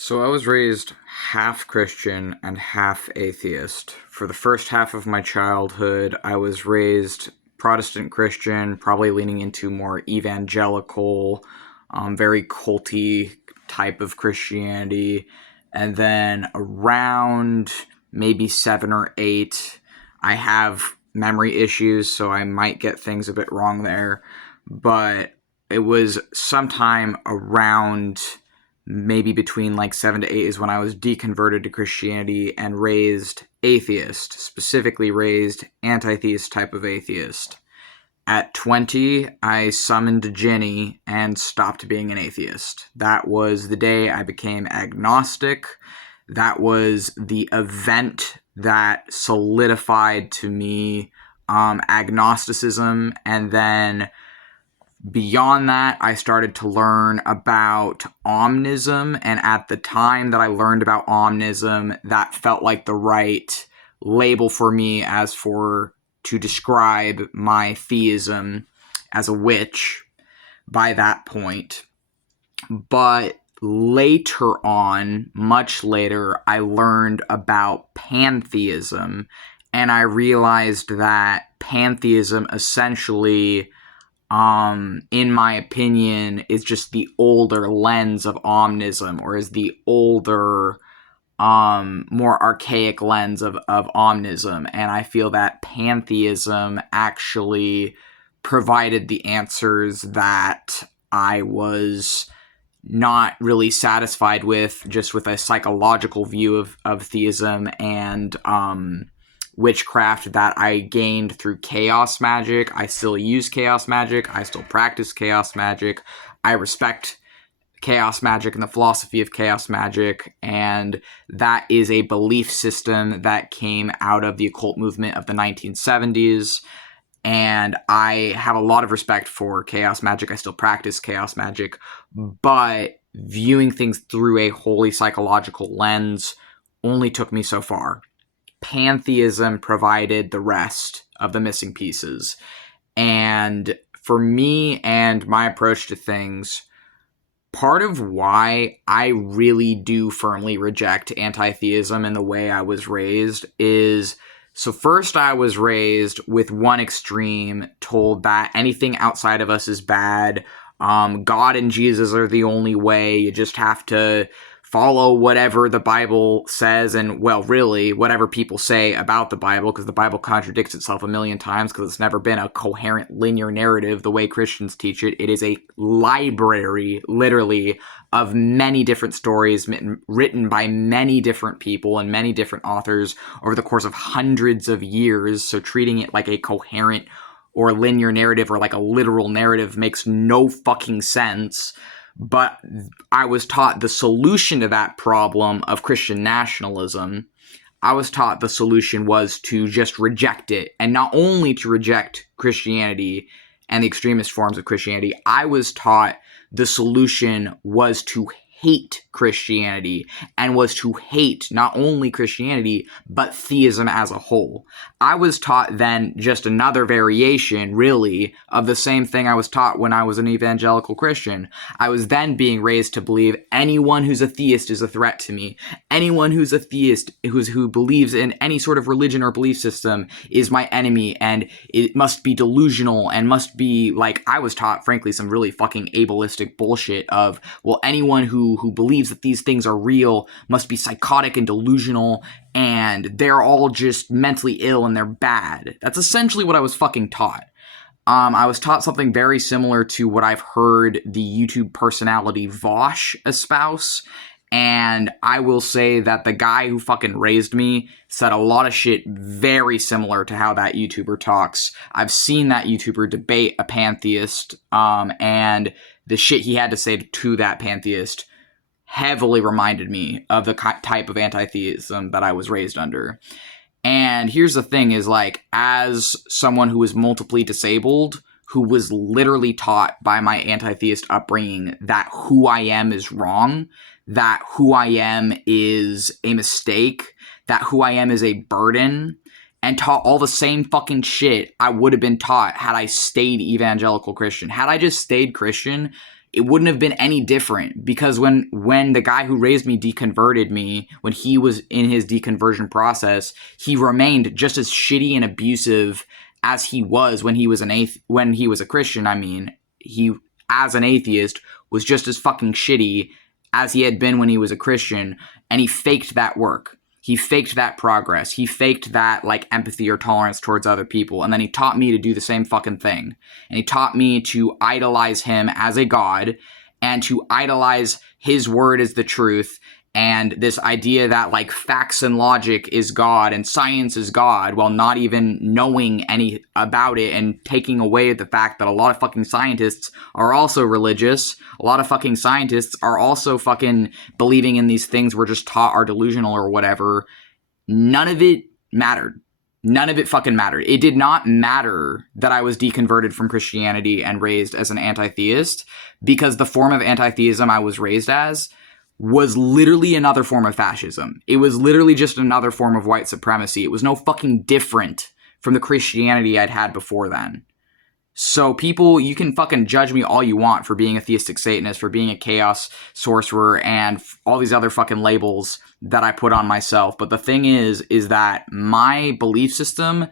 So I was raised half Christian and half atheist. For the first half of my childhood, I was raised Protestant Christian, probably leaning into more evangelical, very culty type of Christianity. And then around maybe 7 or 8, I have memory issues, so I might get things a bit wrong there. But it was sometime around maybe between like 7 to 8 is when I was deconverted to Christianity and raised atheist, specifically raised anti-theist type of atheist. At 20, I summoned a Jinny and stopped being an atheist. That was the day I became agnostic. That was the event that solidified to me agnosticism, and then beyond that, I started to learn about omnism, and at the time that I learned about omnism, that felt like the right label for me as for to describe my theism as a witch by that point. But later on, much later, I learned about pantheism, and I realized that pantheism essentially, in my opinion, is just the older lens of omnism, or is the older, more archaic lens of omnism. And I feel that pantheism actually provided the answers that I was not really satisfied with, just with a psychological view of theism and witchcraft that I gained through chaos magic. I still use chaos magic. I still practice chaos magic. I respect chaos magic and the philosophy of chaos magic, and that is a belief system that came out of the occult movement of the 1970s. And I have a lot of respect for chaos magic. I still practice chaos magic, but viewing things through a wholly psychological lens only took me so far. Pantheism provided the rest of the missing pieces. And for me and my approach to things, part of why I really do firmly reject anti-theism and the way I was raised is, so first I was raised with one extreme, told that anything outside of us is bad. God and Jesus are the only way. You just have to follow whatever the Bible says, and, well, really, whatever people say about the Bible, because the Bible contradicts itself a million times, because it's never been a coherent linear narrative the way Christians teach it. It is a library, literally, of many different stories written by many different people and many different authors over the course of hundreds of years, so treating it like a coherent or linear narrative or like a literal narrative makes no fucking sense. But I was taught the solution to that problem of Christian nationalism. I was taught the solution was to just reject it, and not only to reject Christianity and the extremist forms of Christianity. I was taught the solution was to hate Christianity, and was to hate not only Christianity, but theism as a whole. I was taught then just another variation, really, of the same thing I was taught when I was an evangelical Christian. I was then being raised to believe anyone who's a theist is a threat to me. Anyone who's a theist, who believes in any sort of religion or belief system, is my enemy, and it must be delusional, and must be, like, I was taught, frankly, some really fucking ableistic bullshit of, well, anyone who believes that these things are real must be psychotic and delusional, and they're all just mentally ill and they're bad. That's essentially what I was fucking taught. I was taught something very similar to what I've heard the YouTube personality Vosh espouse, and I will say that the guy who fucking raised me said a lot of shit very similar to how that YouTuber talks. I've seen that YouTuber debate a pantheist, and the shit he had to say to that pantheist heavily reminded me of the type of anti-theism that I was raised under. And here's the thing is, like, as someone who is multiply disabled, who was literally taught by my anti-theist upbringing that who I am is wrong, that who I am is a mistake, that who I am is a burden, and taught all the same fucking shit I would have been taught had I stayed evangelical Christian. Had I just stayed Christian, it wouldn't have been any different, because when the guy who raised me deconverted me, when he was in his deconversion process, he remained just as shitty and abusive as he was when he was when he was a Christian. I mean, he, as an atheist, was just as fucking shitty as he had been when he was a Christian, and he faked that work. He faked that progress. He faked that, like, empathy or tolerance towards other people. And then he taught me to do the same fucking thing. And he taught me to idolize him as a god, and to idolize his word as the truth. And this idea that, like, facts and logic is God and science is God, while not even knowing any about it, and taking away the fact that a lot of fucking scientists are also religious. A lot of fucking scientists are also fucking believing in these things we're just taught are delusional or whatever. None of it mattered. None of it fucking mattered. It did not matter that I was deconverted from Christianity and raised as an anti-theist, because the form of anti-theism I was raised as was literally another form of fascism. It was literally just another form of white supremacy. It was no fucking different from the Christianity I'd had before then. So people, you can fucking judge me all you want for being a theistic Satanist, for being a chaos sorcerer, and all these other fucking labels that I put on myself. But the thing is that my belief system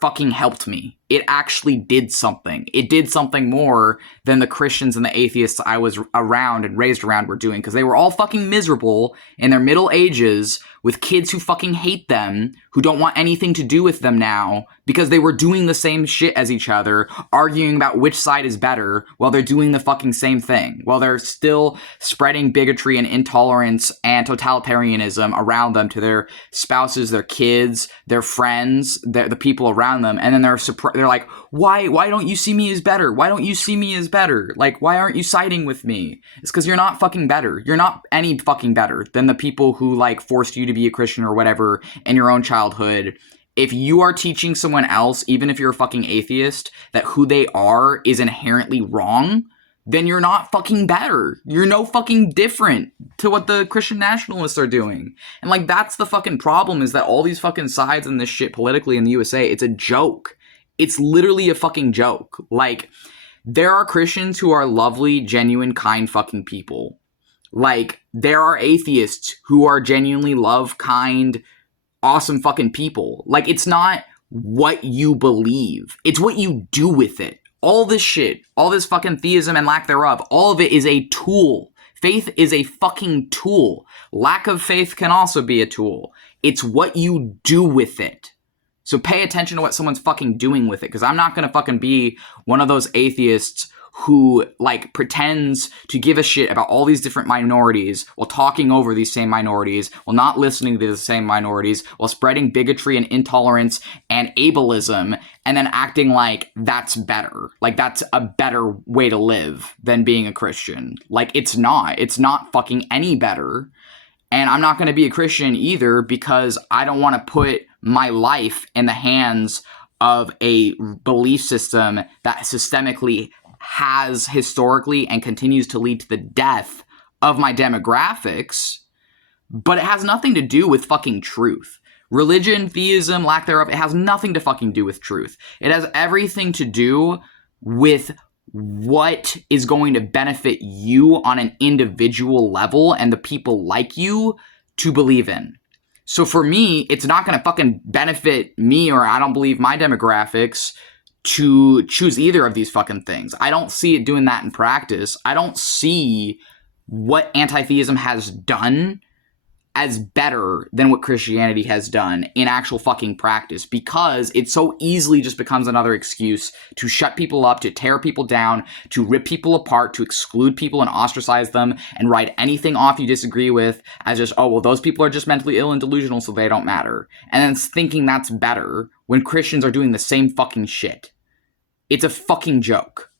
fucking helped me. It actually did something. It did something more than the Christians and the atheists I was around and raised around were doing, because they were all fucking miserable in their middle ages with kids who fucking hate them, who don't want anything to do with them now, because they were doing the same shit as each other, arguing about which side is better, while they're doing the fucking same thing, while they're still spreading bigotry and intolerance and totalitarianism around them to their spouses, their kids, their friends, the people around them. And then they're like, why don't you see me as better? Why don't you see me as better? Like, why aren't you siding with me? It's because you're not fucking better. You're not any fucking better than the people who, like, forced you to be a Christian or whatever in your own childhood. If you are teaching someone else, even if you're a fucking atheist, that who they are is inherently wrong, then you're not fucking better. You're no fucking different to what the Christian nationalists are doing. And, like, that's the fucking problem, is that all these fucking sides in this shit politically in the USA, it's a joke. It's literally a fucking joke. Like, there are Christians who are lovely, genuine, kind fucking people. Like, there are atheists who are genuinely love, kind, awesome fucking people. Like, it's not what you believe. It's what you do with it. All this shit, all this fucking theism and lack thereof, all of it is a tool. Faith is a fucking tool. Lack of faith can also be a tool. It's what you do with it. So pay attention to what someone's fucking doing with it, because I'm not going to fucking be one of those atheists who, like, pretends to give a shit about all these different minorities while talking over these same minorities, while not listening to the same minorities, while spreading bigotry and intolerance and ableism, and then acting like that's better. Like, that's a better way to live than being a Christian. Like, it's not. It's not fucking any better. And I'm not going to be a Christian either, because I don't want to put my life in the hands of a belief system that systemically has historically and continues to lead to the death of my demographics, but it has nothing to do with fucking truth. Religion, theism, lack thereof, it has nothing to fucking do with truth. It has everything to do with what is going to benefit you on an individual level and the people like you to believe in. So for me, it's not going to fucking benefit me, or I don't believe my demographics, to choose either of these fucking things. I don't see it doing that in practice. I don't see what anti-theism has done as better than what Christianity has done in actual fucking practice, because it so easily just becomes another excuse to shut people up, to tear people down, to rip people apart, to exclude people and ostracize them, and write anything off you disagree with as just, oh, well, those people are just mentally ill and delusional, so they don't matter. And then thinking that's better when Christians are doing the same fucking shit. It's a fucking joke.